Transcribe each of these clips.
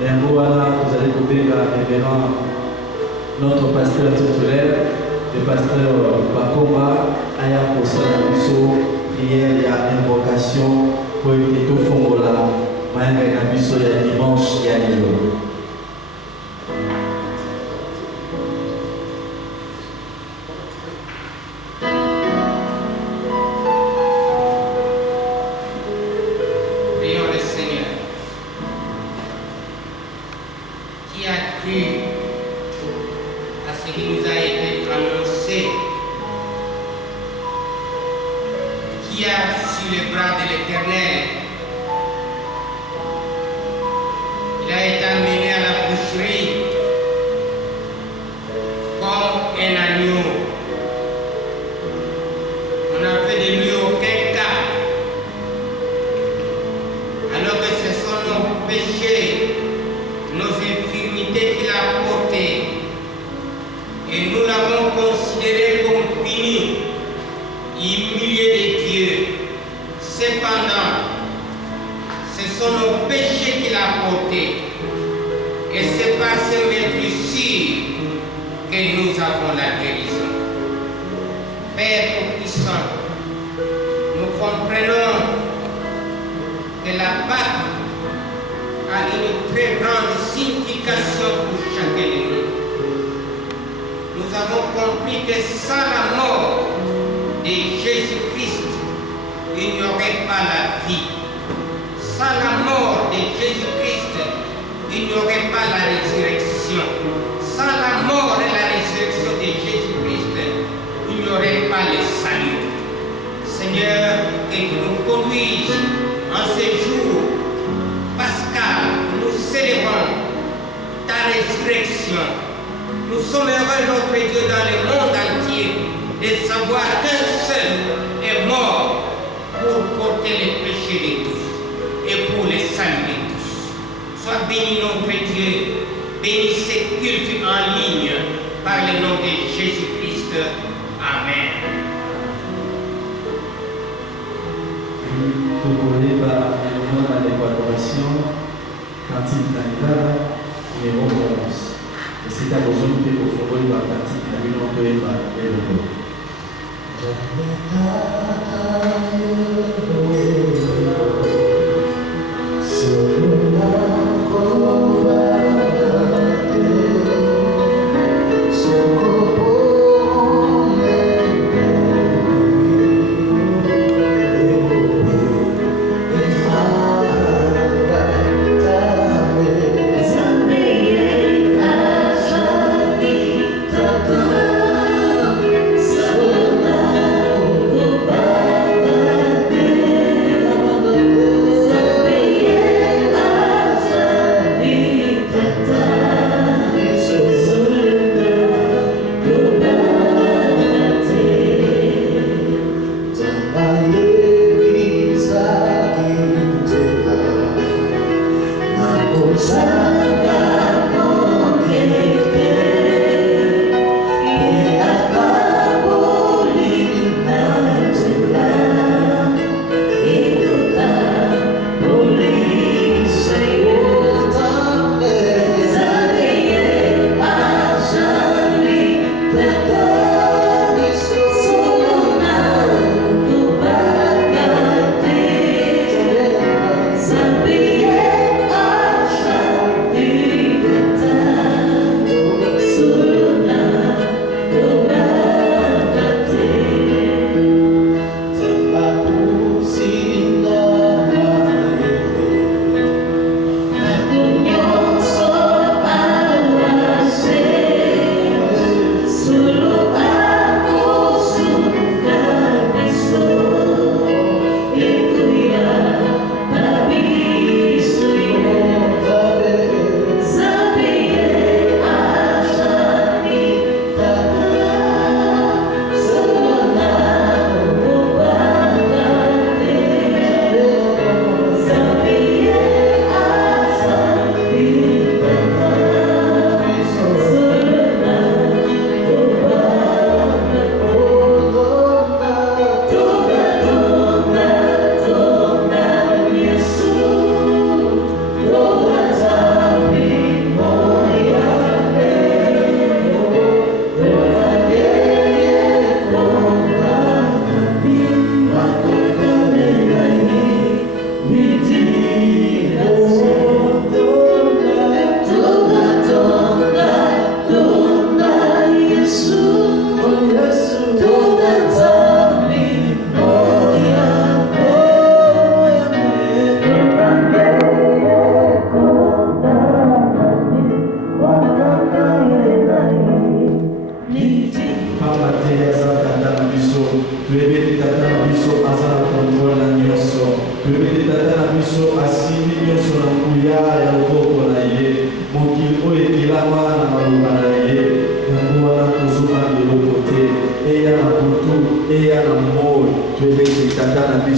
Vous allez couper la révérend notre pasteur titulaire, le pasteur Bakoma, Aya Kosala Biso, prière et invocation pour éviter tout fongola, Maya Biso, il y a dimanche, il y a l'île. So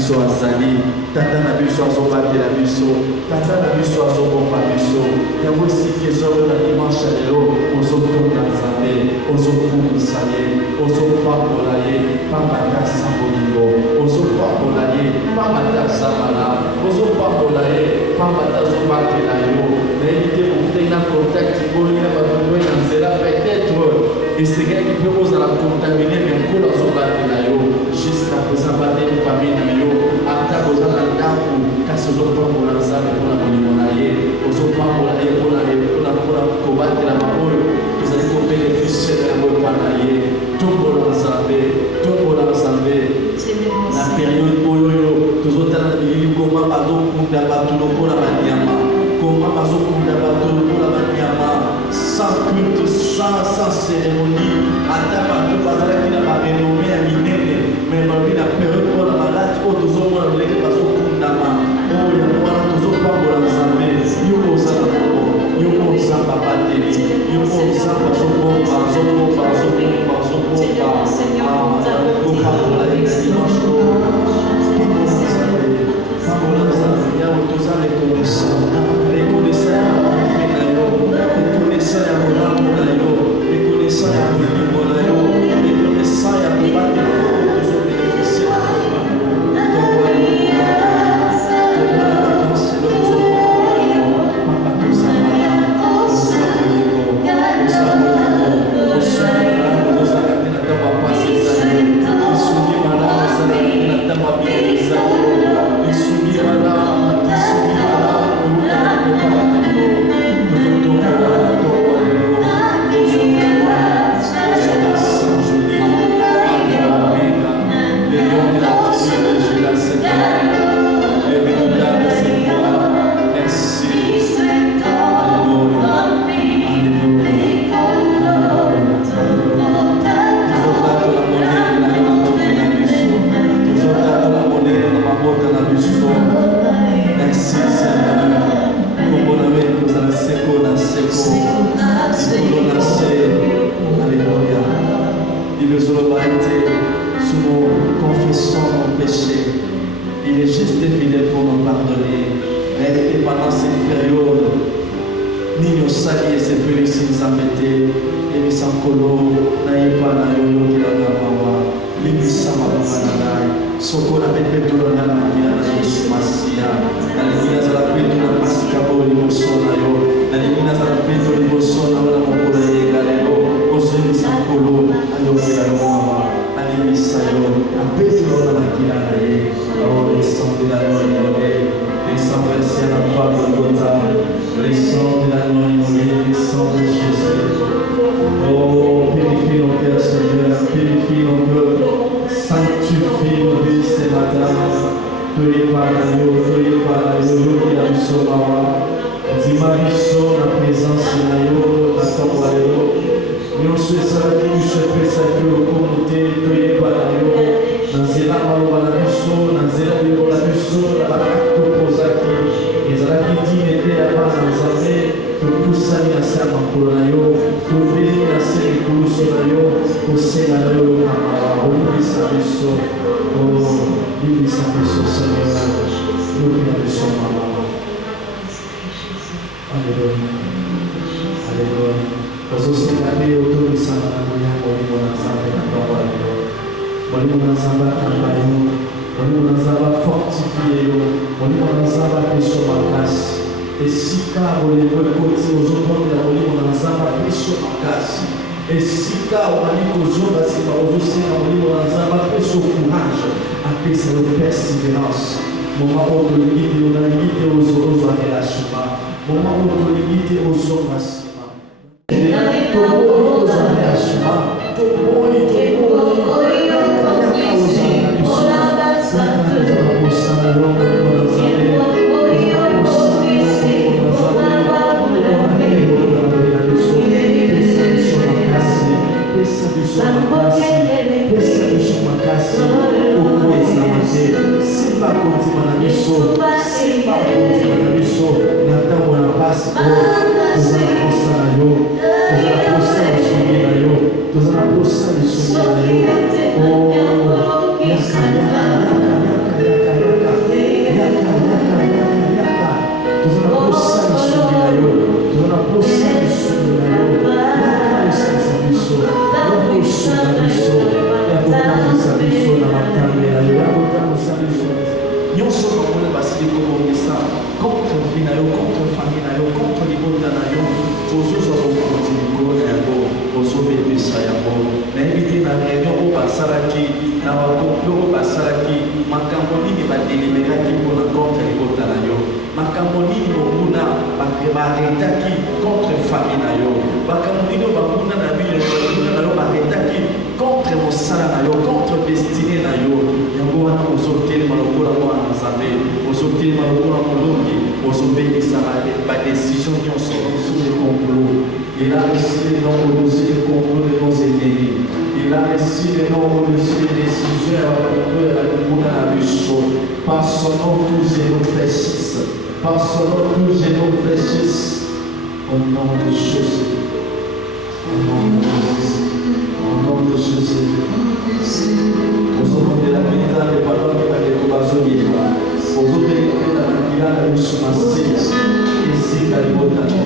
biso azali, tata na biso azobatela biso, tata na biso azobomba biso. Yango esiki ezolo na dimanche lelo ozotonda Nzambe, ozokumisa ye, ozopambola ye, pamba aza bolingo, ozopambola ye, pamba aza malamu, ozopambola ye, pamba azobatela yo. Nayebi te kokutaki na contact ngoli na bato boye na nzela peut-être esengeli mpe kozala contamine me nkolo azobatela yo jusqu'à présent bateli famille na yo ata koza na ndako kasi ozopambola Nzambe mpona molimo na ye, ozopambola ye mpona kobatela baoyo tozali kobénéficie yango epa na ye. Tombola Nzambe, tombola Nzambe na période oyo tozotala na bilili koma bazokunda bato lokola banyama, koma bazokunda bato lokola banyama, sans culte, sans cérémonie. Ata bato bazalaki na barenommé ya minene me balobi na période mpona maladi oyo tozomona lolenge bazokundama oyo yango wana tozopambola Nzambe. Yo ozala moko, yo Nzambe abateli, yo Nzambe azobomba, azobomba, azobomba, azobomba. Kopambola ye na dimanche oyo, pambola Nzambe, pambola Nzambe. Yawe toza reconnaissant, reconnaissant ya mabife na yo, reconnaissant ya molambo na yo, reconnaissant ya bolingo na yo, reconnaissant ya kobatela oyo tozobénéficie na koma na yo. Tombola yo arrêtaki contre famille na yo. Bakamudino bakuna na bile na yo arrêtaki contre mosala na yo, contre destinée na yo. Yango wana ozoteli malokola mwana nzambe, ozoteli malokola molongi, ozobebisa ba décision nyonso sur le complot. Il a reçu les noms au-dessus des complots de nos ennemis. Il a reçu les noms au-dessus des décisions à la par son nom, tous genoux fléchissent. Par son nom, tous genoux fléchissent. Au nom de Jésus. Au nom de Jésus. Au nom de Jésus. Au nom de la vida de Papa qui va les combattre. Au nom de la vida de Moussoumassia. Ici, la liberté.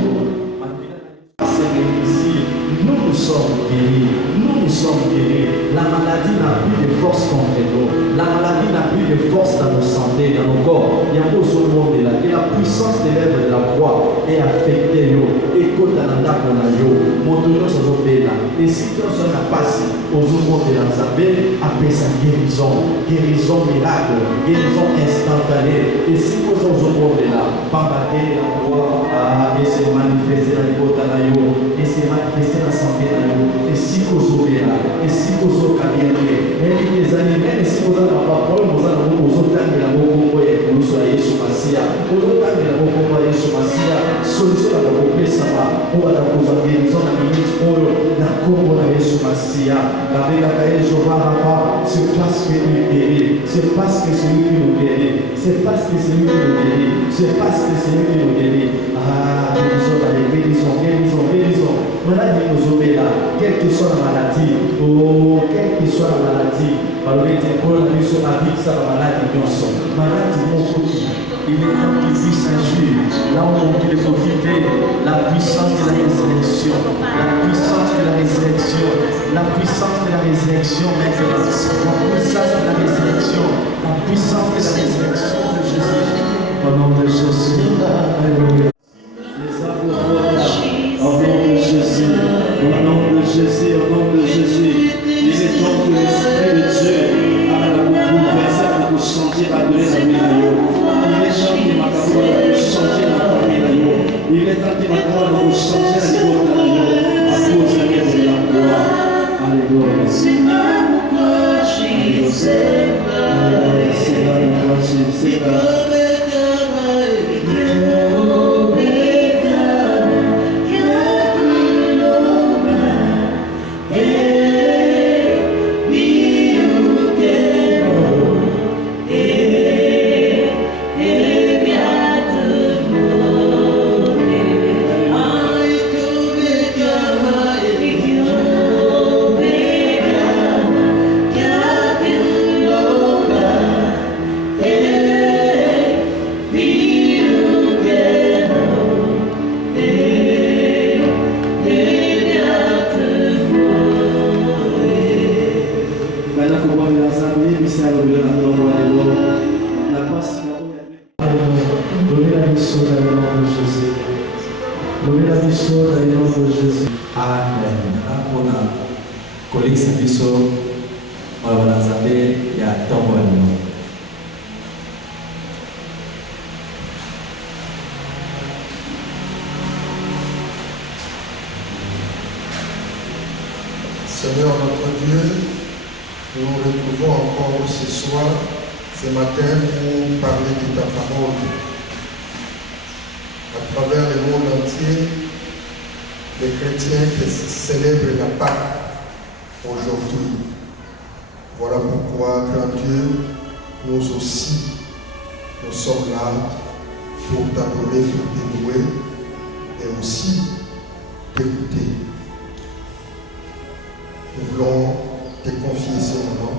Nous sommes guéris, nous sommes guéris. La maladie n'a plus de force contre nous. La maladie n'a plus de force dans nos santé, dans nos corps. Il y a un monde là. Et la puissance des lèvres de la croix est affectée. Écoute à la dame de la yo. Montre-nous ce jour là. Et si tu as un passé aux monde de la Zambé, appelle ça guérison. Guérison miracle. Guérison instantanée. Et si vous avez un monde là, pambaté la croix, et se manifester dans le côté de la yo. Et se manifester dans la santé de la yo. Et si vous avez là, et si vous avez bien, et les animaux, et si vous avez un problème, vous avez un problème, la beaucoup de solution à Yesu Masia. Aujourd'hui, la beaucoup de Yesu Masia. Solution à la beaucoup de ça va. Pour la cause de guérison, la minute pour la combo de Yesu Masia. La vérité, Jéhovah Rapha, c'est parce que nous guérit. C'est parce que c'est lui qui nous guérit. C'est parce que c'est lui qui nous guérit. C'est parce que c'est lui qui nous guérit. Ah, guérison, guérison, guérison, guérison. Maladie nous obéit là, quelle que soit la maladie. Oh, quelle que soit la maladie. Alors, il était pour la vie sur la vie, ça la maladie, non, maladie, mon côté. Il est temps qu'il puisse agir. Là où on peut profiter, la puissance de la résurrection. La puissance de la résurrection. La puissance de la résurrection maintenant. La puissance de la résurrection. La puissance de la résurrection de Jésus. Au nom de Jésus. Alléluia. Les apôtres, au nom de Jésus. Au nom de Jésus. Au nom de Jésus. Il est temps que l'Esprit de Dieu a la bouleversé pour changer, à donner la vie à nous. Il est temps qu'il m'a pour changer la vie à cause de la gloire. Alléluia. Seigneur notre Dieu, nous nous retrouvons encore ce soir, ce matin, pour parler de ta parole. À travers le monde entier, les chrétiens célèbrent la Pâque aujourd'hui. Voilà pourquoi, grand Dieu, nous aussi, nous sommes là pour t'adorer, pour te louer et aussi t'écouter. Nous voulons te confier ce moment.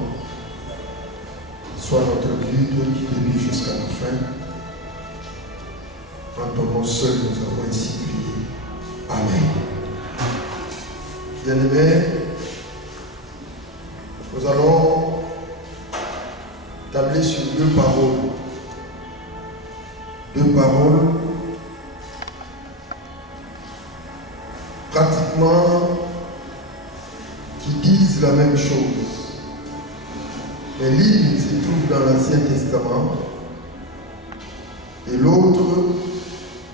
Sois notre Dieu, toi qui début jusqu'à la fin. En ton nom seul, nous avons ainsi prié. Amen. Bien-aimés, nous allons tabler sur deux paroles. Deux paroles pratiquement qui disent la même chose. Mais l'une se trouve dans l'Ancien Testament et l'autre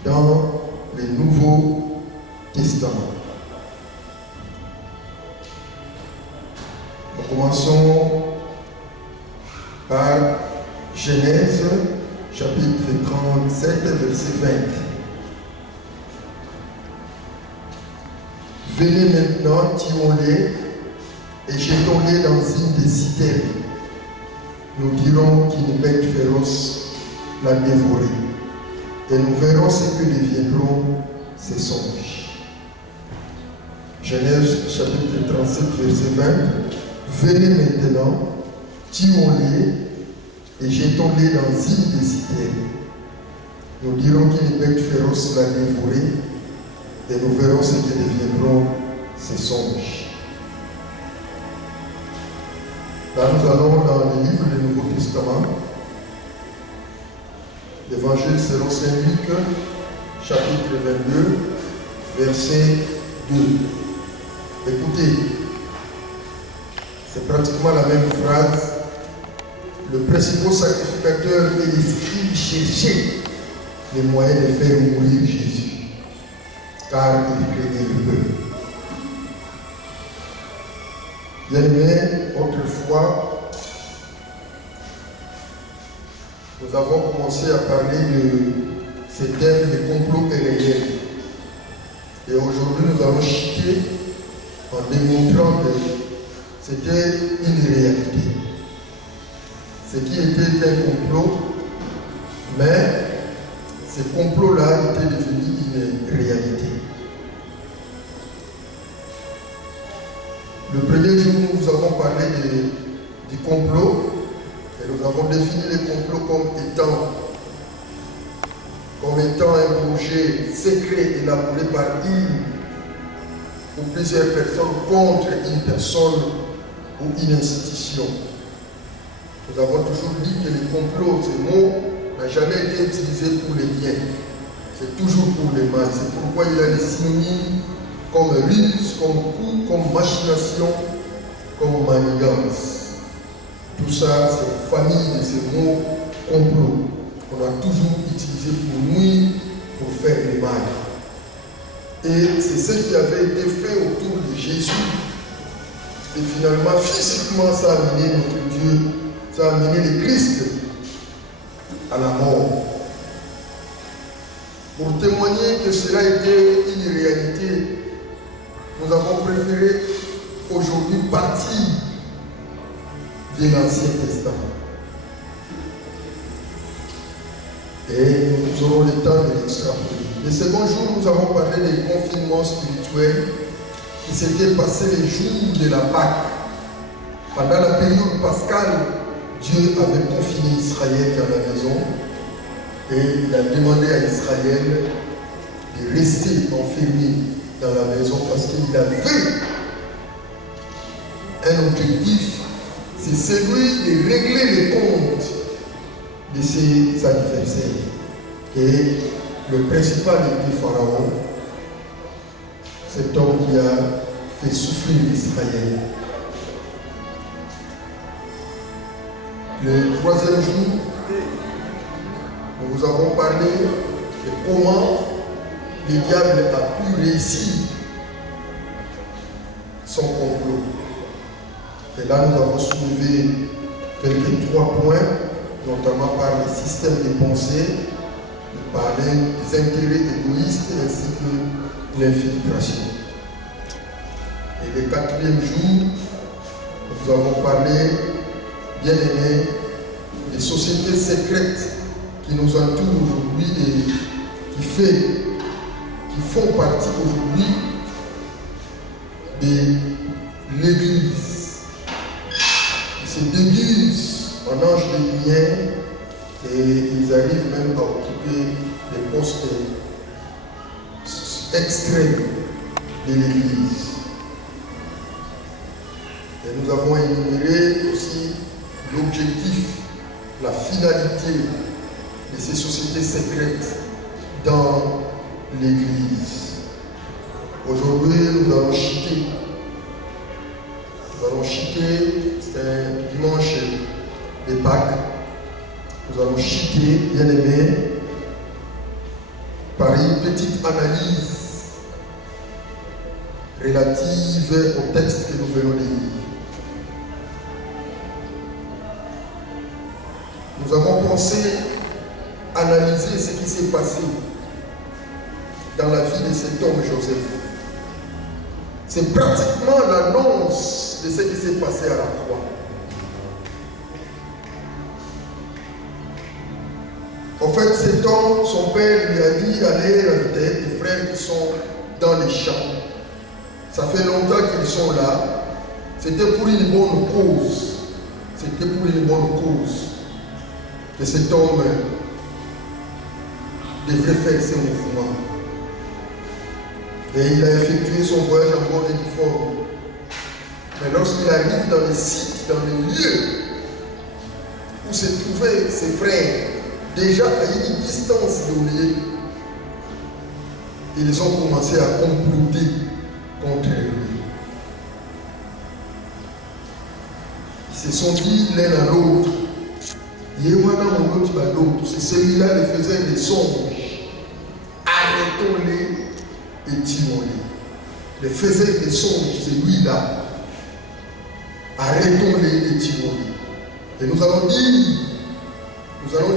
dans le Nouveau Nouveau Testament. Nous commençons par Genèse, chapitre 37, verset 20. Venez maintenant, tuons-les et jetons-les dans une des citernes. Nous dirons qu'une bête féroce l'a dévoré, et nous verrons ce que deviendront ces songes. Genèse chapitre 37, verset 20. Venez maintenant, tuons-les et jetons-les dans une des citernes. Nous dirons qu'une bête féroce l'a dévoré, et nous verrons ce que deviendront ces songes. Là, nous allons dans le livre du Nouveau Testament, l'Évangile selon saint Luc, chapitre 22, verset 2. Écoutez, c'est pratiquement la même phrase. Le principal sacrificateur et les scribes cherchaient les moyens de faire mourir Jésus, car ils craignaient le peuple. Bien-aimés, autrefois, nous avons commencé à parler de ces thèmes de complot et réel. Et aujourd'hui, nous allons chuter en démontrant que c'était une réalité. Ce qui était un complot, mais ce complot-là était devenu une réalité. Le premier jour, nous avons parlé du complot et nous avons défini le complot comme étant un projet secret élaboré par une ou plusieurs personnes contre une personne ou une institution. Nous avons toujours dit que le complot, ce mot, n'a jamais été utilisé pour les biens. C'est toujours pour le mal. C'est pourquoi il y a des synonymes comme ruse, comme coup, comme machination, comme manigance. Tout ça, c'est la famille de ces mots complot qu'on a toujours utilisé pour nuire, pour faire le mal. Et c'est ce qui avait été fait autour de Jésus. Et finalement, physiquement, ça a amené notre Dieu, ça a amené le Christ à la mort. Pour témoigner que cela était une réalité, nous avons préféré aujourd'hui partir de l'Ancien Testament. Et nous aurons le temps de l'extrapoler. Le second jour, nous avons parlé des confinements spirituels qui s'étaient passés les jours de la Pâque. Pendant la période pascale, Dieu avait confiné Israël dans la maison et il a demandé à Israël de rester enfermé dans la maison parce qu'il avait un objectif, c'est celui de régler les comptes de ses adversaires. Et le principal était Pharaon, cet homme qui a fait souffrir Israël. Le troisième jour, nous vous avons parlé de comment le diable a pu réussir son complot. Et là, nous avons soulevé quelques 3 points, notamment par le système de pensée, par les intérêts égoïstes ainsi que l'infiltration. Et le 4e jour, nous avons parlé, bien aimé, des sociétés secrètes qui nous entourent aujourd'hui et qui font partie aujourd'hui de l'Église. Ils se déguisent en anges de lumière et ils arrivent même à occuper des postes extrêmes de l'Église. Et nous avons énuméré aussi l'objectif, la finalité de ces sociétés secrètes dans l'Église. Aujourd'hui, nous allons chuter. C'est un dimanche de Pâques. Nous allons chuter, bien aimés, par une petite analyse relative au texte que nous venons de lire. Nous avons pensé analyser ce qui s'est passé dans la vie de cet homme Joseph. C'est pratiquement l'annonce de ce qui s'est passé à la croix. En fait, cet homme, son père lui a dit allez inviter des frères qui sont dans les champs. Ça fait longtemps qu'ils sont là. C'était pour une bonne cause. C'était pour une bonne cause que cet homme devrait faire ses mouvements. Et il a effectué son voyage en bonne et due forme. Mais lorsqu'il arrive dans les sites, dans les lieux où se trouvaient ses frères, déjà à une distance donnée, ils ont commencé à comploter contre lui. Ils se sont dit l'un à l'autre, c'est celui-là qui faisait des songes. Arrêtons-les et tuons-les. Il faisait des songes, c'est lui-là. Arrêtons-les et tuons-les. Et nous allons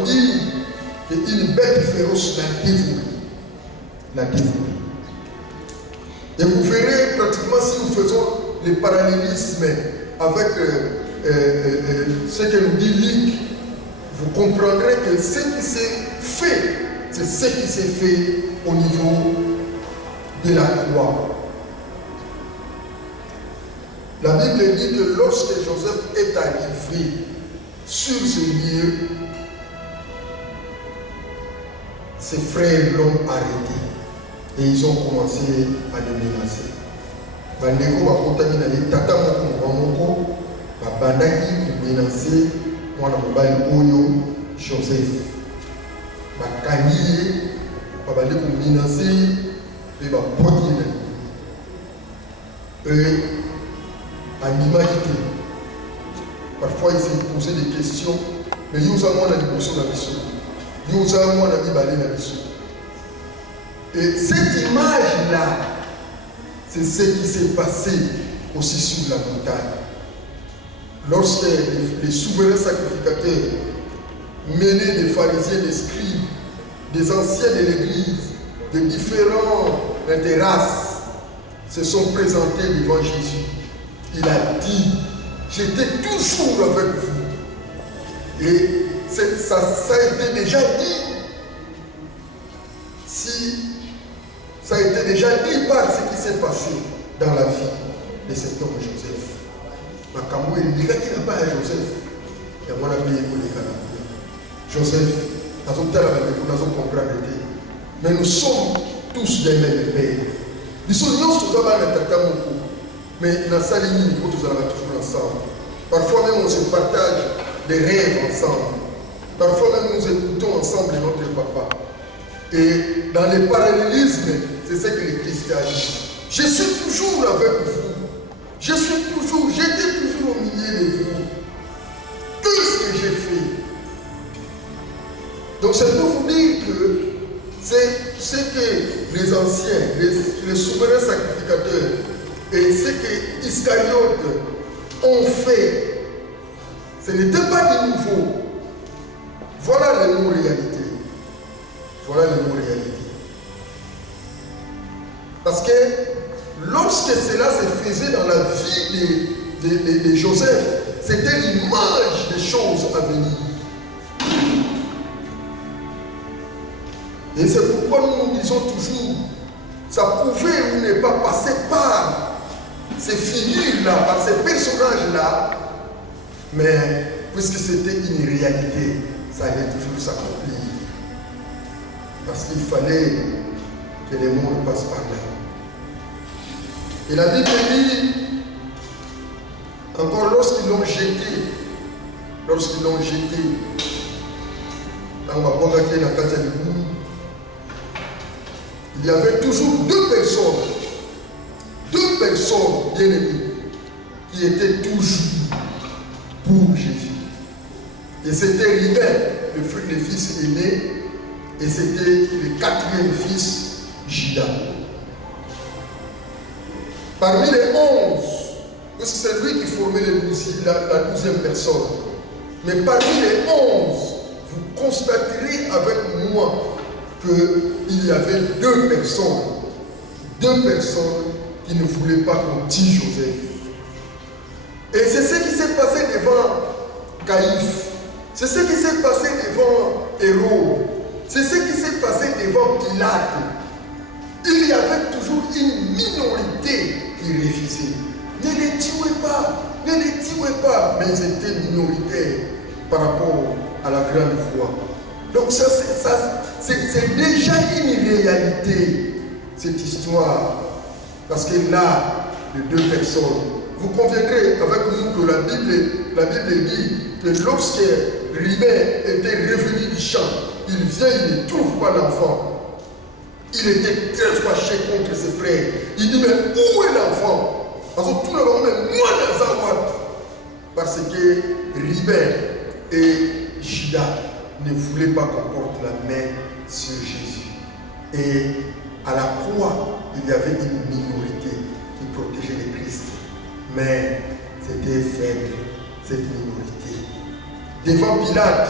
dire qu'une bête féroce l'a dévoré. Et vous verrez pratiquement si nous faisons le parallélisme avec ce que nous dit Luc, vous comprendrez que ce qui s'est fait, c'est ce qui s'est fait au niveau de la croix. La Bible dit que lorsque Joseph est arrivé sur ce lieu, ses frères l'ont arrêté et ils ont commencé à le menacer. Bandeko bakotami na ye tata moko moko babandaki komenacer mwana mobali oyo Joseph. Bakani ye babandi komenacer mpe baboti na ye. Andimaki te. Parfois il s'est posé des questions, mais yoza mwana liboso na biso. Yoza mwana mibale na biso. Et cette image-là, c'est ce qui s'est passé aussi sur la montagne. Lorsque les souverains sacrificateurs, menés des pharisiens, des scribes, des anciens de l'église, de différentes races, se sont présentés devant Jésus. Il a dit, j'étais toujours avec vous. Et ça a été déjà dit. Si ça a été déjà dit par ce qui s'est passé dans la vie de cet homme Joseph. Makamou il dit qu'il n'a pas à Joseph. Et moi, je vais Joseph, nous avons compris. Mais nous sommes tous des mêmes pères. Nous sommes tous mais dans sa ligne, nous sommes toujours ensemble. Parfois même, on se partage des rêves ensemble. Parfois même, nous écoutons ensemble notre papa. Et dans les parallélismes, c'est ce que le Christ a dit. Je suis toujours avec vous. J'étais toujours au milieu de vous. Tout ce que j'ai fait. Donc c'est pour vous dire que c'est ce que les anciens, les souverains sacrificateurs et ce que Iscariote ont fait, ce n'était pas du nouveau. Voilà les mots réalités. Voilà les mots réalités. Parce que lorsque cela se faisait dans la vie de Joseph, c'était l'image des choses à venir. Et c'est pourquoi nous disons toujours, ça pouvait ou ne pas passer par ces figures-là, par ces personnages-là, mais puisque c'était une réalité, ça allait toujours s'accomplir. Parce qu'il fallait que les mondes passent par là. Et la Bible dit, encore lorsqu'ils l'ont jeté, dans ma boîte qui est la carte de boue, il y avait toujours deux personnes bien-aimées qui étaient toujours pour Jésus. Et c'était Ruben, le fils aîné, et c'était le quatrième fils, Judas. Parmi les 11, parce que c'est lui qui formait la 12e personne, mais parmi les 11, vous constaterez avec moi qu'il y avait deux personnes qui ne voulaient pas qu'on tue Joseph. Et c'est ce qui s'est passé devant Caïphe. C'est ce qui s'est passé devant Hérode. C'est ce qui s'est passé devant Pilate. Il y avait toujours une minorité qui refusait. Ne les tuez pas. Mais ils étaient minoritaires par rapport à la grande foi. Donc c'est déjà une réalité, cette histoire. Parce que là, les deux personnes, vous conviendrez avec nous que la Bible dit que lorsque Ribet était revenu du champ, il vient, il ne trouve pas l'enfant. Il était très fâché contre ses frères. Il dit, mais où est l'enfant? Parce que tout le monde, même moi dans Zawad. Parce que Ribet et Judas ne voulaient pas qu'on porte la main sur Jésus. Et à la croix, il y avait une minorité qui protégeait le Christ. Mais c'était faible, cette minorité. Devant Pilate,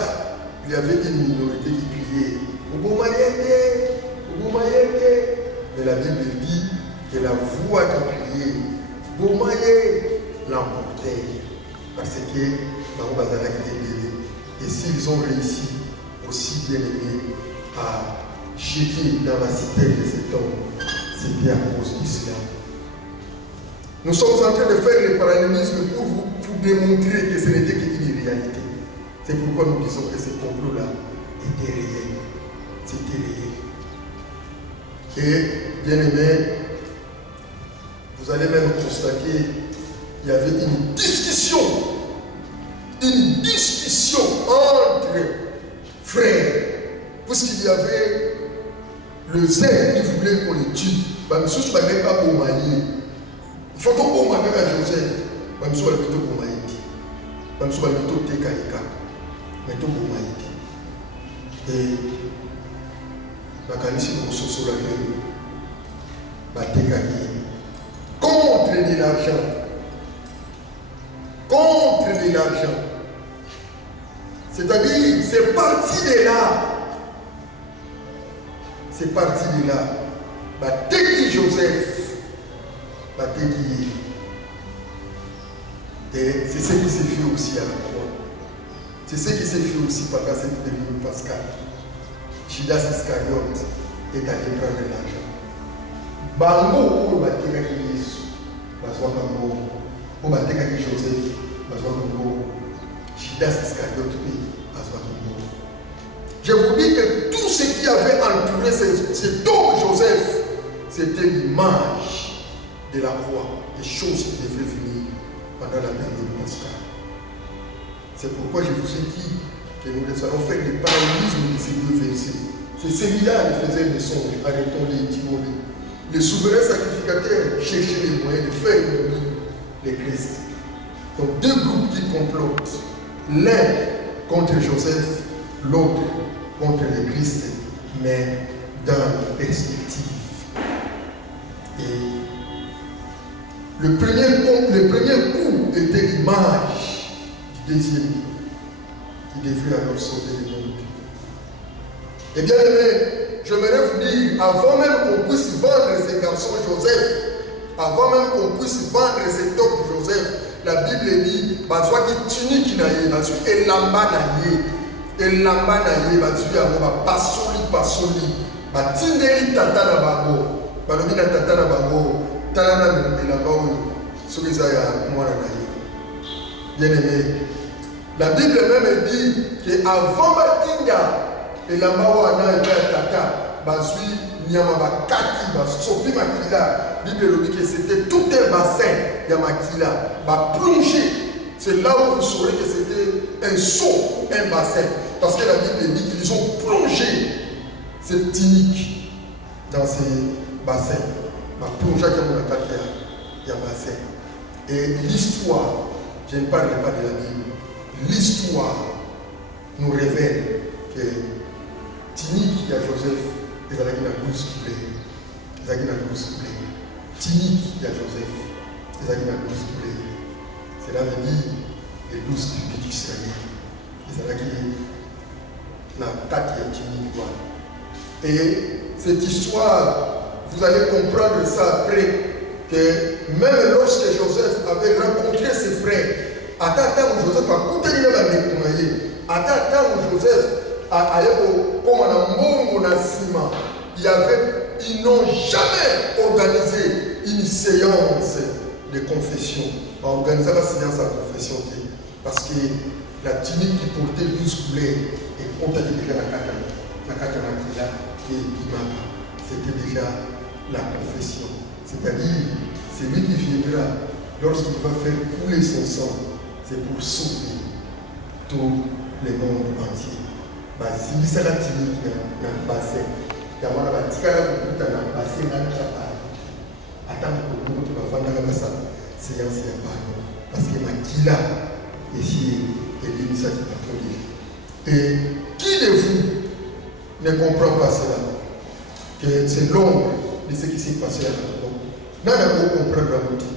il y avait une minorité qui criait Obomayende, Obomayende. Mais la Bible dit que la voix qui criait Bomaye l'emportait. Parce que et s'ils ont réussi aussi bien aimé à jeter dans la cité de cet homme, c'était à cause de cela. Nous sommes en train de faire le parallélisme pour vous démontrer que ce n'était qu'une réalité. C'est pourquoi nous disons que ce complot-là était réel. C'était réel. Et, bien aimé, vous allez même constater qu'il y avait une discussion entre frères, puisqu'il y avait le zèle qui voulait qu'on le tue. Monsieur ne va pas pour manier. Il faut qu'on m'a à Joseph. Monsieur va plutôt pour manier. Monsieur va plutôt tékaïka. Mais tout pour manier. Et la canisse de Rousseau sur la gueule. La tékaïka. Contre de l'argent. Contre de l'argent. C'est-à-dire, c'est parti de là. C'est parti de là. Bateki Joseph. Bateki. Et c'est ce qui s'est fait aussi à la croix. C'est ce qui s'est fait aussi pendant cette période pascale. Judas Iscariote est allé prendre l'argent. Bango ou Bateki Jésus. Bazwa Bango. Ou Bateki Joseph. Bazwa Bango. Judas Iscariote. Je vous dis que tout ce qui avait entouré cet homme Joseph, c'était l'image de la croix, des choses qui devaient venir pendant la période pascale. C'est pourquoi je vous ai dit que nous allons faire le parallélisme de ces deux versets. C'est celui-là qui faisait des songes, arrêtons-les, tirons-les. Les souverains sacrificateurs cherchaient les moyens de faire mourir les Christ. Donc deux groupes qui complotent, l'un contre Joseph, l'autre contre le Christ, mais dans la perspective. Et le premier coup était l'image du deuxième qui devrait alors sauver le monde. Et bien aimé, j'aimerais vous dire, avant même qu'on puisse vendre ces garçons Joseph, avant même qu'on puisse vendre cet homme Joseph, la Bible dit, bazwa qui tunique naïe, bazwa elamba naïe. Elamba naïe, bazwa yango pasoli, batindeli tata na bango, balobi na tata na bango, tala na elamba oyo, soki eza ya mwana naïe. Bien aimé, la Bible même dit qu'avant batinda elamba wana eza ya tata, bazwi nyama bakati, basopi makila. La Bible dit que c'était tout un bassin de makila, plongé. C'est là où vous saurez que c'était un seau, un bassin. Parce que la Bible dit qu'ils ont plongé cette tunique dans ces bassins. Plongé comme on a il y a bassin. Et l'histoire, je ne parle pas de la Bible, l'histoire nous révèle que tunique, il y a Joseph, ils allaient dans 12 coulées. tunique de Joseph. C'est ça qui m'a douce pour les. Cela veut dire les 12 tribus d'Israël. C'est ça qui n'a pas de tunique. Et cette histoire, vous allez comprendre ça après, que même lorsque Joseph avait rencontré ses frères, à tel temps où Joseph a coupé les mains, à tel temps où Joseph a comme un monde ils n'ont jamais organisé une séance de confession. On a organisé la séance de confession parce que la tunique qui portait 12 couleurs et comptait déjà la katana c'était déjà la confession. C'est-à-dire, c'est lui qui viendra lorsqu'il va faire couler son sang, c'est pour sauver tout le monde entier. Si c'est la tunique dans le bassin, il y a un bassin dans le attends que nous va faire la séance de pardon. Parce que Makila ici est l'initiative catholique. Et qui de vous ne comprend pas cela? Que c'est l'ombre de ce qui s'est passé à la n'a pas comprendre la moitié.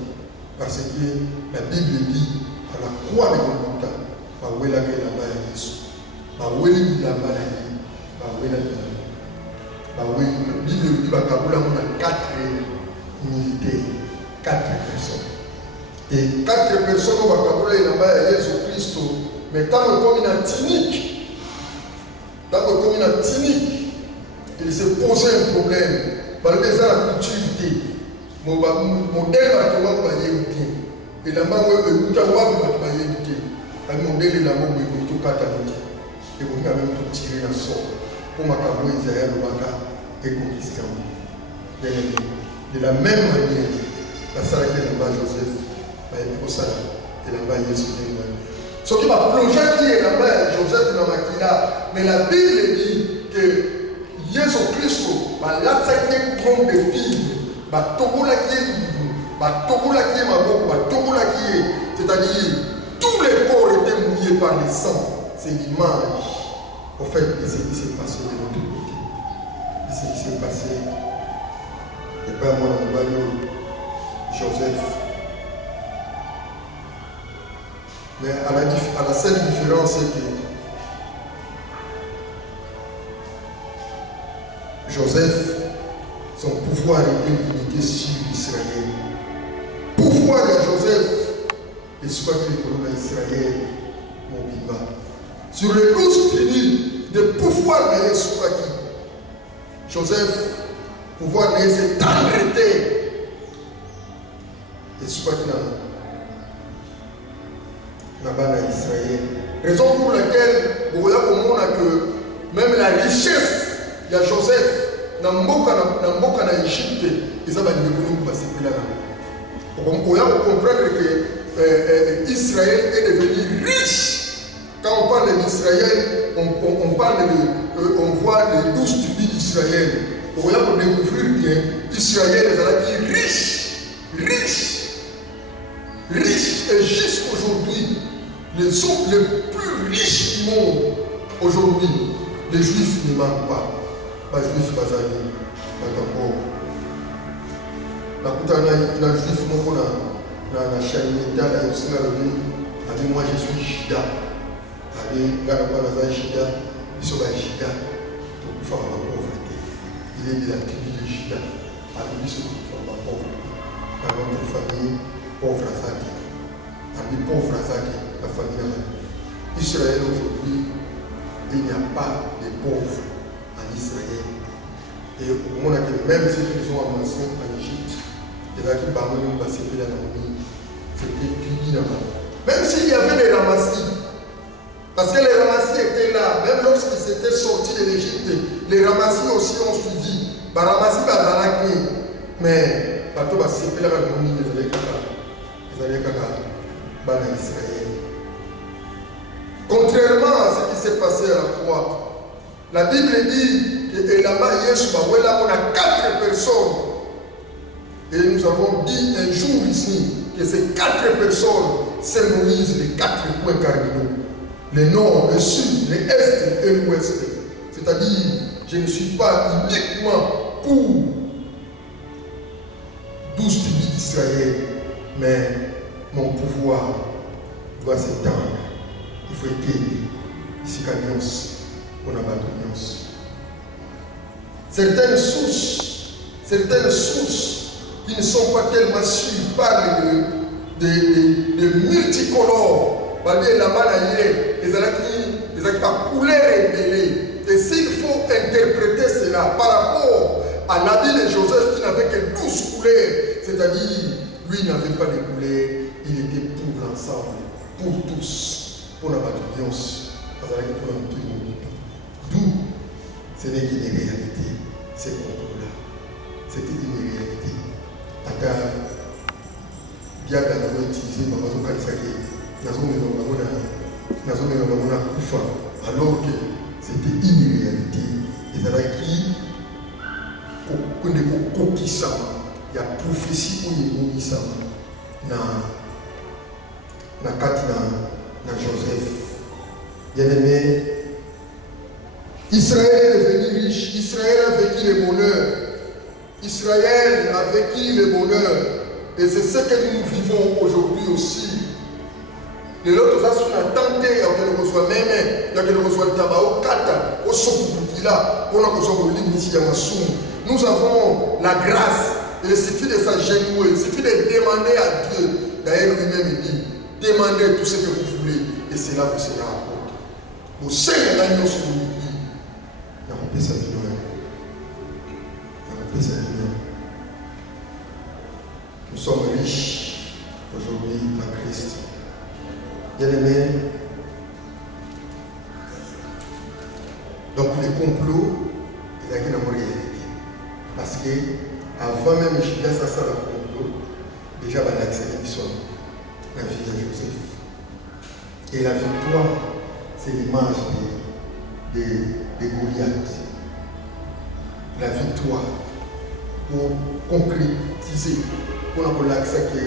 Parce que la Bible dit à la croix de Golgotha, la Bible dit que 4 militaires, 4 personnes. Et 4 personnes au vocabulaire de Jésus-Christ, mais tant que comme une tunique, il s'est posé un problème. Par exemple, la culture, mon modèle va te dire, et la main où il va te dire, le modèle de la main où il va te dire, et vous avez même tout tiré la sorte pour ma cabane Israël au Baka et conquisté. De la même manière, la salle qui est là-bas, Joseph, et là-bas, Jésus. Ce qui va plonger qui est là-bas, Joseph dans Makila, mais la Bible dit que Jésus-Christ va l'accepter comme des filles, va tobola qui est maboko, va tobola qui est, c'est-à-dire tous les corps étaient mouillés par le sang. C'est l'image, au fait, de ce qui s'est passé de l'autre côté. De ce qui s'est passé, et pas moi, Joseph. Mais à la seule différence, c'est que Joseph, son pouvoir était limité sur Israël. Pouvoir de Joseph, et soit que les colons d'Israël, mon bimba. Sur les 12 tribus de pouvoir de Yesupaki, Joseph, pouvoir de ses tendreté, Yesupaki là-bas en Israël. Raison pour laquelle vous voyez que même la richesse de Joseph, dans Mboka en Égypte, ils ont devenu passer là. Vous pouvez comprendre que Israël est devenu riche. Quand on parle d'Israël, on voit les 12 tribus d'Israël. Vous voyez pour découvrir que Israël est riche. Et jusqu'aujourd'hui, les hommes les plus riches du monde, aujourd'hui, les Juifs ne manquent pas. Les Juifs bazali, d'accord. La Juif, la Chanimita, la Yosinalobi, avec moi je suis Shida. Avec Garabanaza Shida, ils sont Shida, pour faire la pauvreté. Il est de la tribu de Shida, avec lui, c'est pour faire la pauvreté. Dans notre famille, pauvre Azaki. Avec pauvre Azaki, la famille. Israël aujourd'hui, il n'y a pas de pauvres en Israël. Et au moment où même ceux qui sont amassés en Égypte, il y a qui parmi nous passer la nuit, c'était cuit là-bas. Même s'il y avait des ramassis, parce que les ramassis étaient là, même lorsqu'ils étaient sortis de l'Égypte, les ramassis aussi ont suivi. Les ramassis mais bateau va se faire la nuit, les allaient à Israël. Contrairement à ce qui s'est passé à la croix, la Bible dit que là-bas, on a 4 personnes. Et nous avons dit un jour ici que ces 4 personnes symbolisent les 4 points cardinaux. Le nord, le sud, l'est et l'ouest. C'est-à-dire, je ne suis pas uniquement pour 12 12 tribus d'Israël, mais mon pouvoir doit s'étendre. Il faut éteindre ici qu'à Nyons, on a battu Nyons. Certaines sources qui ne sont pas tellement sûres parlent de multicolores. Les actes à couleur ébélée. Et s'il faut interpréter cela par rapport à l'habit de Joseph qui n'avait que 12 couleurs, c'est-à-dire lui n'avait pas de couleurs, il était pour l'ensemble, pour tous, pour la bataillance, pour tout le monde. D'où ce n'est qu'une réalité, ces contrôles-là. C'était une réalité. Bien d'avoir utilisé ma maison Kanisaki, alors que c'était une réalité. Et ça qui il y a prophétie où il y a na Joseph. Bien aimé, Israël est devenu riche. Israël a vécu le bonheur. Israël a vécu le bonheur. Et c'est ce que nous vivons aujourd'hui aussi. Les autres sont tentés, il y a que nous même, il y a que nous reçoit le tabac au kata, au sokubukila, pour nous reçoit le limite nous avons la grâce. Il suffit de s'agenouiller, il suffit de demander à Dieu. D'ailleurs, lui-même il dit, demandez tout ce que vous voulez, et cela vous sera apporté. Au sein de l'agneau sur le lit, il y a un peu sa vie. Nous sommes riches aujourd'hui en Christ. Bien-aimés, donc les complots, il y a une réalité. Parce que avant même je laisse ça le complot, déjà il y a l'accès la vie de Joseph. Et la victoire, c'est l'image de Goliath. La victoire pour concrétiser, pour avoir l'accès que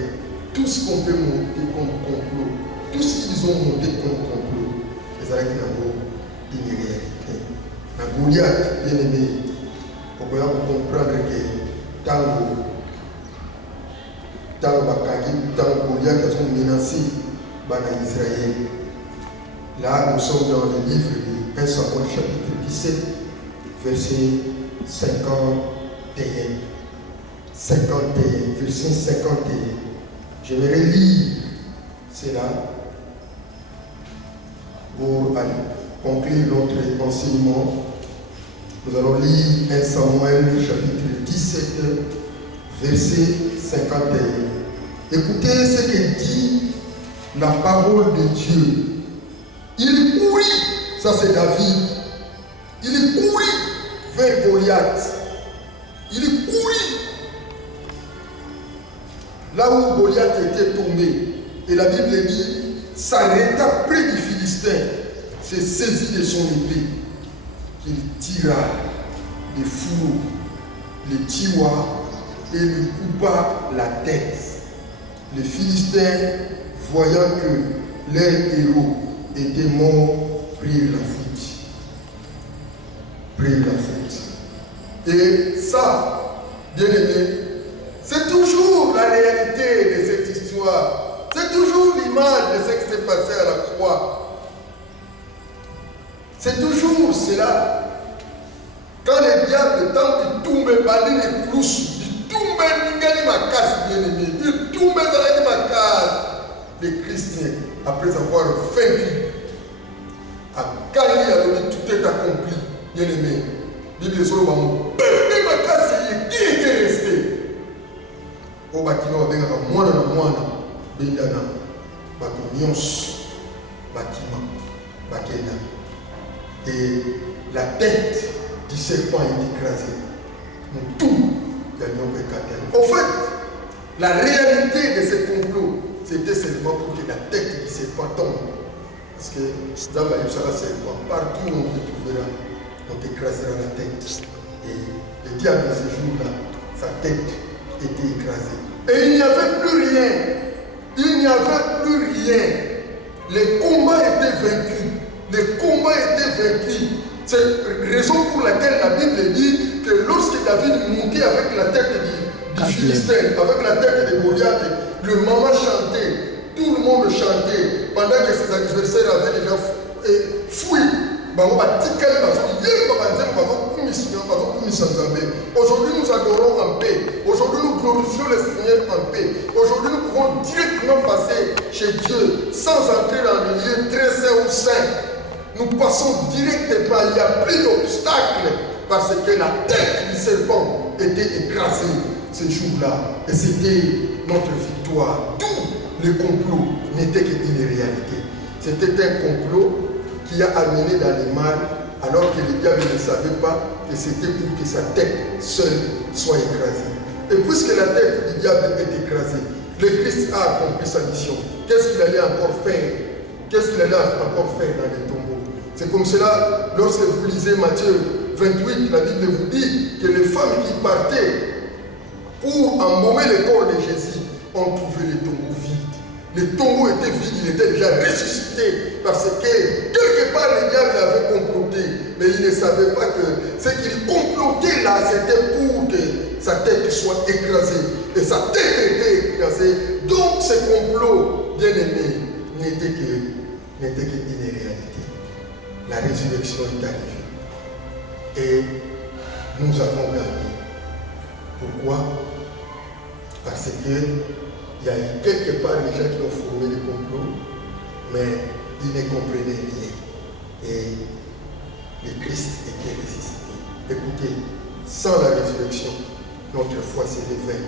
tout ce qu'on peut monter comme complot, tout ce qu'ils ont monté comme complot, c'est ça qui n'a une réalité. La Goliath, bien aimé, pour comprendre que tant Goliath a menacé Israël. Là, nous sommes dans le livre de 1 Samuel chapitre 17, verset 51. 51, verset 51. J'aimerais lire cela pour conclure notre enseignement. Nous allons lire 1 Samuel chapitre 17, verset 51. Écoutez ce que dit la parole de Dieu. Il courit, ça c'est David, il courit vers Goliath. Il courit là où Goliath était tombé. Et la Bible dit, s'arrêta près du Philistin, se saisit de son épée, qu'il tira les fourreaux, les tua et lui coupa la tête. Les Philistins, voyant que leurs héros étaient morts, prirent la fuite. Et ça, bien aimé, c'est toujours la réalité de cette histoire. C'est toujours l'image de ce qui s'est passé à la croix. C'est toujours cela. Quand le diable tente de tomber, bali les coulousses, il tombe n'ingani ma casse, bien aimé, il tombe dans ma case. Les chrétiens, après avoir vaincu, à gagner, alors tout est accompli, bien aimé. Bible est sur le moment. Ma casse, qui était resté? Au bâtiment, on a moins bendana, bâtiment, bâtiment, bâtiment. Et la tête du serpent est écrasée. Nous tout gagnons avec Katel. En fait, la réalité de ce complot, c'était seulement pour que la tête du serpent tombe. Parce que dans la serpent, partout où on te trouvera, on t'écrasera la tête. Et le diable de ce jour-là, sa tête était écrasée. Et il n'y avait plus rien. Il n'y avait plus rien. Les combats étaient vaincus. Les combats étaient vaincus. C'est la raison pour laquelle la Bible dit que lorsque David montait avec la tête du Philistin, avec la tête de Goliath, le maman chantait, tout le monde chantait, pendant que ses adversaires avaient déjà fui. Aujourd'hui, nous adorons en paix. Aujourd'hui, nous glorifions le Seigneur en paix. Aujourd'hui, nous pouvons directement passer chez Dieu sans entrer dans le lieu très saint ou saint. Nous passons directement, il n'y a plus d'obstacles parce que la tête du serpent était écrasée ce jour-là. Et c'était notre victoire. Tout le complot n'était qu'une réalité. C'était un complot qui a amené dans le mal, alors que le diable ne savait pas que c'était pour que sa tête seule soit écrasée. Et puisque la tête du diable est écrasée, le Christ a accompli sa mission. Qu'est-ce qu'il allait encore faire? Qu'est-ce qu'il allait encore faire dans les tombeaux? C'est comme cela, lorsque vous lisez Matthieu 28, la Bible vous dit que les femmes qui partaient pour embaumer le corps de Jésus ont trouvé les tombeaux vides. Le tombeau était vide, il était déjà ressuscité parce que quelque part le diable avait comploté, mais il ne savait pas que ce qu'il complotait là, c'était pour que sa tête soit écrasée. Et sa tête était écrasée. Donc ce complot, bien aimé, n'était qu'une réalité. La résurrection est arrivée. Et nous avons gagné. Pourquoi? Parce que il y a eu quelque part les gens qui ont formé le complot, mais ils ne comprenaient rien. Et le Christ était ressuscité. Écoutez, sans la résurrection, notre foi serait vaine.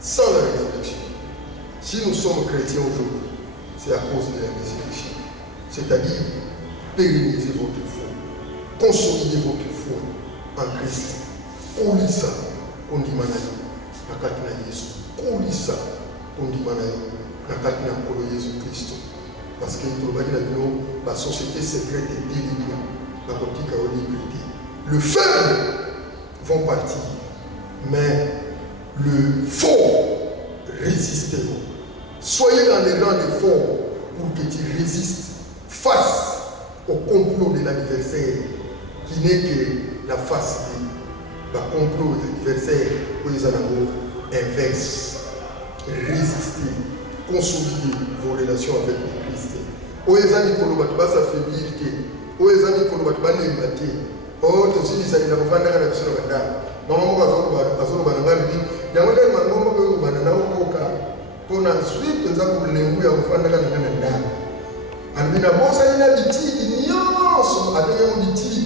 Sans la résurrection. Si nous sommes chrétiens aujourd'hui, c'est à cause de la résurrection. C'est-à-dire, pérenniser votre foi, consolider votre foi en Christ. Olisa, on dit Manaï, Akatina Yesu. Olisa, on dit Manaï, Akatina Kolo Yesu Christ. Parce que la société secrète est délivrée, la politique a liberté. Le faible vont partir, mais le fort résisteront. Soyez dans les rangs des forts pour que tu résistes face au complot de l'adversaire qui n'est que la face du complot de l'adversaire pour les animaux inverses. Résistez, consolidez vos relations avec le Christ. Oh, les amis, qu'on va s'affaiblir. Oh, les amis, qu'on va s'émater. Oh, tu sais, les amis, on va faire la mission de la maman va faire la mission. Il y a un moment où on va faire la mission. Pour ensuite, nous avons le mou à faire la mission. Albina bosa ina litigi nyonso abenye litigi.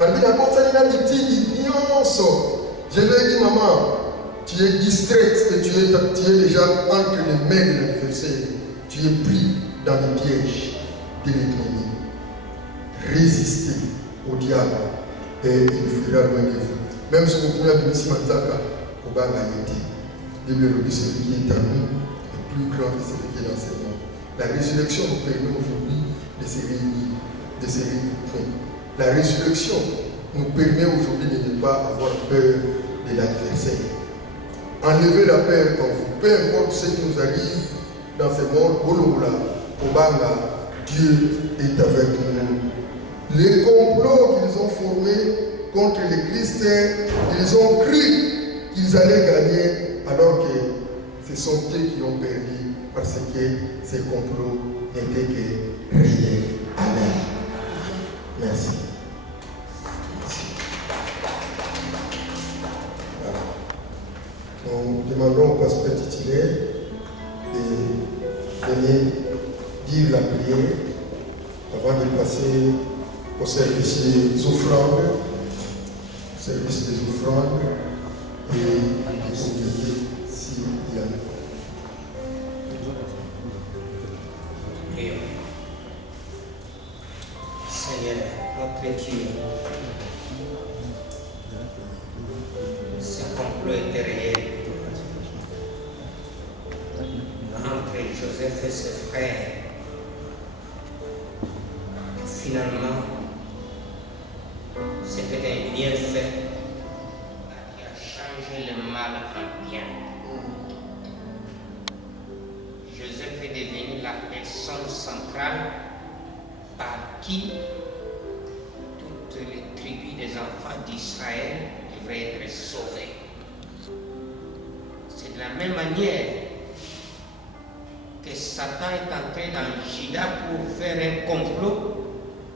Albina bosa ina litigi nyonso. Je lui ai dit, maman, tu es distraite et tu es déjà entre les mains de l'adversaire. Tu es pris dans le piège de l'ennemi. Résistez au diable et il fuira loin de vous. Même si vous pouvez admettre Manzaka, au bas de la Bible dit celui qui est à nous est plus grand que celui qui est dans ce monde. La résurrection nous permet aujourd'hui de se réunir, de se réunir. La résurrection nous permet aujourd'hui de ne pas avoir peur de l'adversaire. Enlevez la peur en vous, peu importe ce qui nous arrive dans ce monde, Dieu est avec nous. Les complots qu'ils ont formés contre les chrétiens, ils ont cru qu'ils allaient gagner, alors que ce sont eux qui ont perdu, parce que ces complots n'étaient que réels. Amen. Merci. Nous demandons au pasteur titulaire de venir dire la prière avant de passer au service des offrandes, et des communautés s'il y en a. Seigneur, notre Dieu, ce complot était réel. Entre Joseph et ses frères, finalement, c'était un bienfait qui a changé le mal en bien. Joseph est devenu la personne centrale par qui toutes les tribus des enfants d'Israël devraient être sauvées. la même manière que Satan est entré dans Juda pour faire un complot,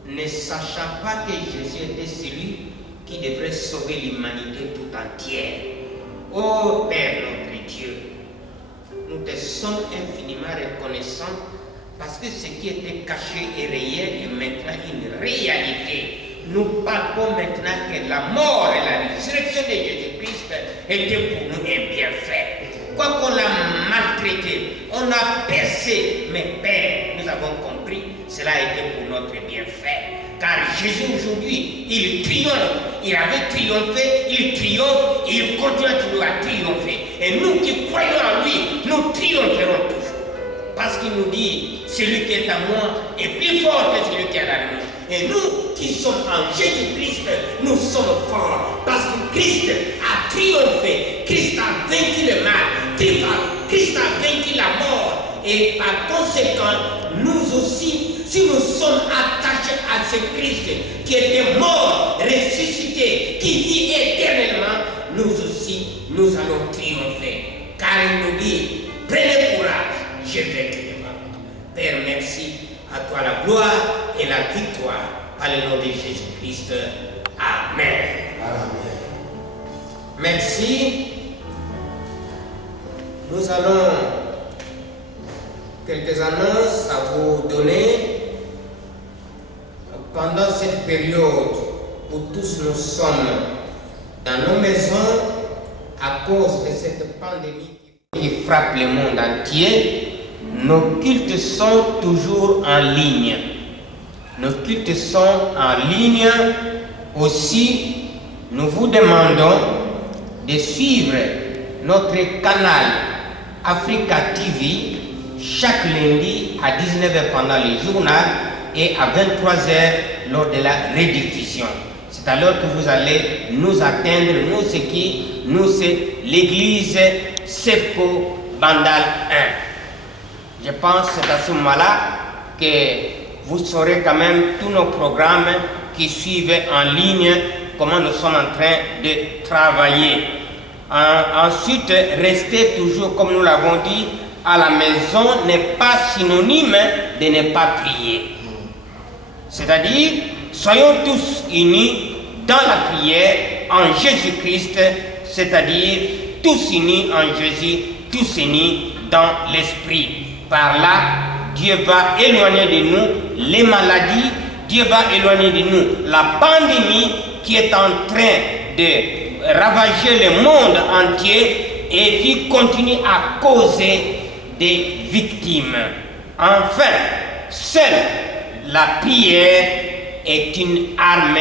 ne sachant pas que Jésus était celui qui devrait sauver l'humanité tout entière. Ô Père notre Dieu, nous te sommes infiniment reconnaissants parce que ce qui était caché et réel est maintenant une réalité. Nous parlons maintenant que la mort et la résurrection de Jésus-Christ étaient pour nous un bienfait. Quoi qu'on l'a maltraité, on a percé, mais Père, nous avons compris, cela a été pour notre bienfait. Car Jésus aujourd'hui, il triomphe, il avait triomphé, il triomphe, il continue toujours à triompher. Et nous qui croyons en lui, nous triompherons toujours. Parce qu'il nous dit, celui qui est à moi est plus fort que celui qui est à nous. Et nous qui sommes en Jésus-Christ, nous sommes forts. Parce que Christ a triomphé, Christ a vaincu le mal, Christ a vaincu la mort. Et par conséquent, nous aussi, si nous sommes attachés à ce Christ qui était mort, ressuscité, qui vit éternellement, nous aussi, nous allons triompher. Car il nous dit, prenez courage, je vais te demander. Père, merci, à toi la gloire et la victoire, par le nom de Jésus-Christ. Amen. Amen. Merci. Nous allons quelques annonces à vous donner. Pendant cette période où tous nous sommes dans nos maisons à cause de cette pandémie qui frappe le monde entier, nos cultes sont toujours en ligne. Nos cultes sont en ligne. Aussi, nous vous demandons de suivre notre canal Africa TV chaque lundi à 19h pendant le journal et à 23h lors de la rediffusion. C'est alors que vous allez nous atteindre, nous c'est l'église Sepco Bandal 1. Je pense que c'est à ce moment-là que vous saurez quand même tous nos programmes qui suivent en ligne, comment nous sommes en train de travailler. Ensuite, rester toujours, comme nous l'avons dit, à la maison n'est pas synonyme de ne pas prier. C'est-à-dire, soyons tous unis dans la prière en Jésus-Christ, c'est-à-dire tous unis en Jésus, tous unis dans l'Esprit. Par là, Dieu va éloigner de nous les maladies, Dieu va éloigner de nous la pandémie qui est en train de ravager le monde entier et qui continue à causer des victimes. Enfin, seule la prière est une arme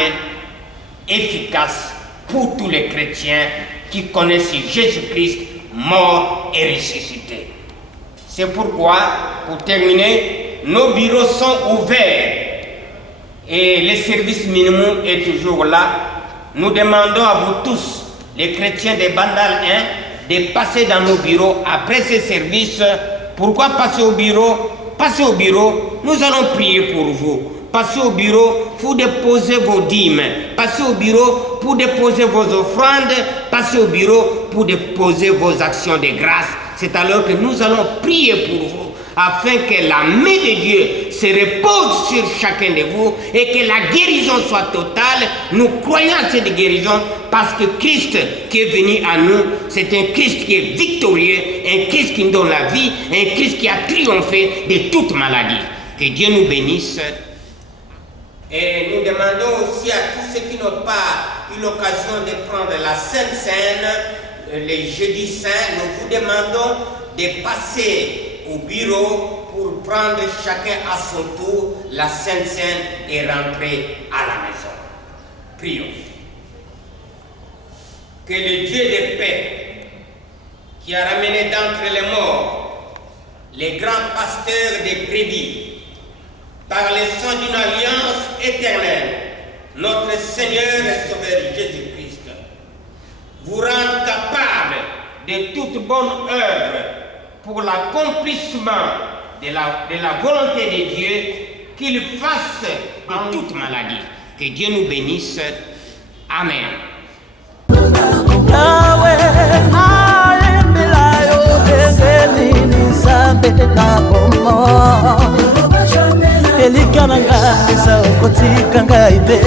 efficace pour tous les chrétiens qui connaissent Jésus-Christ mort et ressuscité. C'est pourquoi, pour terminer, nos bureaux sont ouverts et le service minimum est toujours là. Nous demandons à vous tous, les chrétiens de Bandal 1, de passer dans nos bureaux après ce service. Pourquoi passer au bureau? Passez au bureau, nous allons prier pour vous. Passez au bureau pour déposer vos dîmes. Passez au bureau pour déposer vos offrandes. Passez au bureau pour déposer vos actions de grâce. C'est alors que nous allons prier pour vous, afin que la main de Dieu se repose sur chacun de vous et que la guérison soit totale. Nous croyons à cette guérison parce que Christ qui est venu à nous, c'est un Christ qui est victorieux, un Christ qui nous donne la vie, un Christ qui a triomphé de toute maladie. Que Dieu nous bénisse. Et nous demandons aussi à tous ceux qui n'ont pas eu l'occasion de prendre la Sainte Seine, les jeudis saints, nous vous demandons de passer au bureau pour prendre chacun à son tour la Sainte Seine et rentrer à la maison. Prions. Que le Dieu de paix, qui a ramené d'entre les morts les grands pasteurs des brebis, par le sang d'une alliance éternelle, notre Seigneur et Sauveur Jésus-Christ, vous rende capable de toute bonne œuvre pour l'accomplissement de la volonté de Dieu, qu'il fasse de toute maladie. Que Dieu nous bénisse. Amen. na bomo Elika nanga eza okotika ngai te